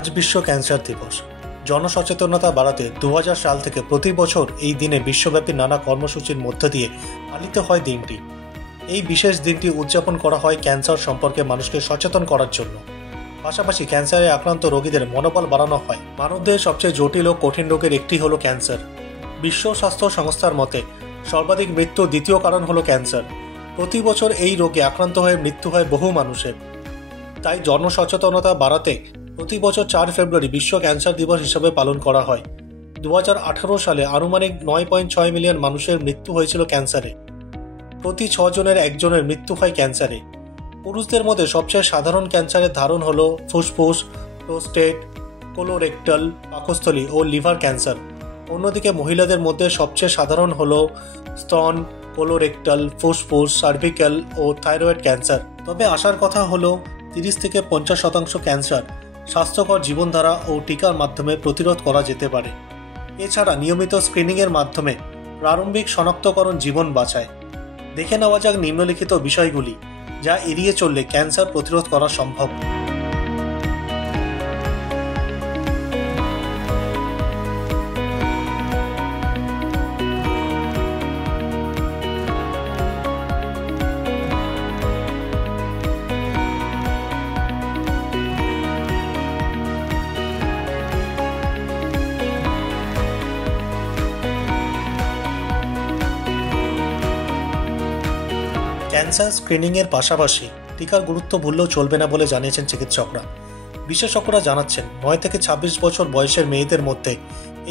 আজ বিশ্ব ক্যান্সার দিবস। জনসচেতনতা বাড়াতে 2000 সাল থেকে প্রতি বছর এই দিনে বিশ্বব্যাপী নানা কর্মসূচির মধ্য দিয়ে পালিত হয় দিনটি। এই বিশেষ দিনটি উদযাপন করা হয় ক্যান্সার সম্পর্কে মানুষকে সচেতন করার জন্য। পাশাপাশি ক্যান্সারে আক্রান্ত রোগীদের মনোবল বাড়ানো হয়। মানবদেহের সবচেয়ে জটিল ও কঠিন রোগের একটি হলো ক্যান্সার। বিশ্ব স্বাস্থ্য সংস্থার মতে সর্বাধিক মৃত্যুর দ্বিতীয় কারণ হলো ক্যান্সার। প্রতি বছর এই রোগে আক্রান্ত হয়ে মৃত্যু হয় বহু মানুষের। তাই জনসচেতনতা বাড়াতে প্রতি বছর 4 ফেব্রুয়ারি বিশ্ব ক্যান্সার দিবস হিসেবে পালন করা হয়। 2018 সালে আনুমানিক 9.6 মিলিয়ন মানুষের মৃত্যু হয়েছিল ক্যান্সারে। প্রতি 6 জনের একজনের মৃত্যু হয় ক্যান্সারে। পুরুষদের মধ্যে সবচেয়ে সাধারণ ক্যান্সারের ধারণ হল ফুসফুস, প্রোস্টেট, কোলোরেক্টাল, পাকস্থলী ও লিভার ক্যান্সার। অন্যদিকে মহিলাদের মধ্যে সবচেয়ে সাধারণ হল স্তন, কোলোরেক্টাল, ফুসফুস, সার্ভিক্যাল ও থাইরয়েড ক্যান্সার। তবে আশার কথা হলো 30 থেকে 50% ক্যান্সার স্বাস্থ্যকর জীবনধারা ও টিকার মাধ্যমে প্রতিরোধ করা যেতে পারে। এছাড়া নিয়মিত স্ক্রিনিংয়ের মাধ্যমে প্রারম্ভিক শনাক্তকরণ জীবন বাঁচায়। দেখে নেওয়া যাক নিম্নলিখিত বিষয়গুলি যা এড়িয়ে চললে ক্যান্সার প্রতিরোধ করা সম্ভব। ক্যান্সার স্ক্রিনিংয়ের পাশাপাশি টিকার গুরুত্ব ভুললেও চলবে না বলে জানিয়েছেন চিকিৎসকরা। বিশেষজ্ঞরা জানাচ্ছেন 9 থেকে 26 বছর বয়সের মেয়েদের মধ্যে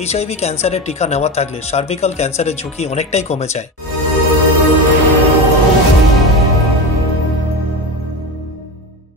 এইচআইভি ক্যান্সারের টিকা নেওয়া থাকলে সার্ভিক্যাল ক্যান্সারের ঝুঁকি অনেকটাই কমে যায়।